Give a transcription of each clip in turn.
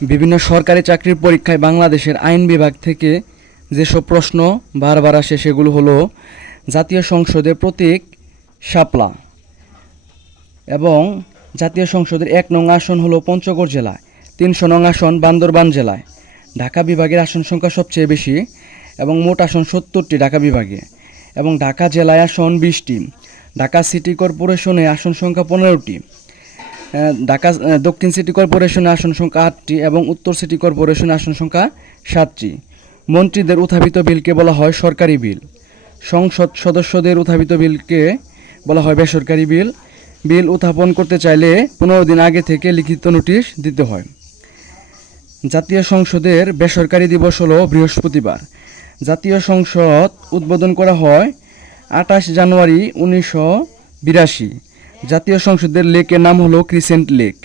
বিভিন্ন সরকারি চাকরির পরীক্ষায় বাংলাদেশের আইন বিভাগ থেকে যেসব প্রশ্ন বারবার আসে সেগুলো হলো জাতীয় সংসদের প্রতীক শাপলা এবং জাতীয় সংসদের 1 নং আসন হলো পঞ্চগড় জেলায়, 300 নং আসন বান্দরবান জেলায়। ঢাকা বিভাগের আসন সংখ্যা সবচেয়ে বেশি এবং মোট আসন 70টি ঢাকা বিভাগে, এবং ঢাকা জেলায় আসন 20টি। ঢাকা সিটি কর্পোরেশনে আসন সংখ্যা 15টি। ঢাকা দক্ষিণ সিটি কর্পোরেশনে আসন সংখ্যা 8টি এবং উত্তর সিটি কর্পোরেশনে আসন সংখ্যা 7টি। মন্ত্রীদের উত্থাপিত বিলকে বলা হয় সরকারি বিল। সংসদ সদস্যদের উত্থাপিত বিলকে বলা হয় বেসরকারি বিল। বিল উত্থাপন করতে চাইলে 15 দিন আগে থেকে লিখিত নোটিশ দিতে হয়। জাতীয় সংসদের বেসরকারি দিবস হলো বৃহস্পতিবার। জাতীয় সংসদ উদ্বোধন করা হয় 28 জানুয়ারি 1982। জাতীয় সংসদের লেকের নাম হলো ক্রিসেন্ট লেক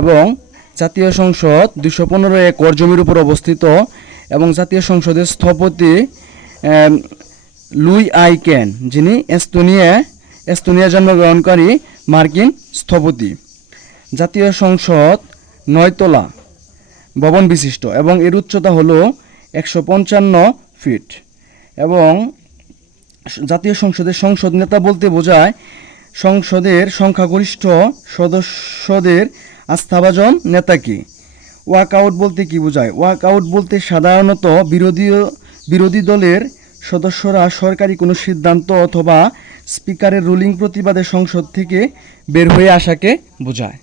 এবং জাতীয় সংসদ 215 একর জমির উপর অবস্থিত এবং জাতীয় সংসদের স্থপতি লুই আই ক্যান, যিনি এস্তোনিয়া জন্মগ্রহণকারী মার্কিন স্থপতি। জাতীয় সংসদ 9 তলা ভবন বিশিষ্ট এবং এর উচ্চতা হলো 155 ফিট। এবং জাতীয় সংসদের সংসদ নেতা বলতে বোঝায় সংসদের সংখ্যাগরিষ্ঠ সদস্যদের আস্থাভাজন নেতাকে। ওয়াক আউট বলতে কী বোঝায়? ওয়াক আউট বলতে সাধারণত বিরোধী দলের সদস্যরা সরকারি কোনো সিদ্ধান্ত অথবা স্পিকারের রুলিং প্রতিবাদে সংসদ থেকে বের হয়ে আসাকে বোঝায়।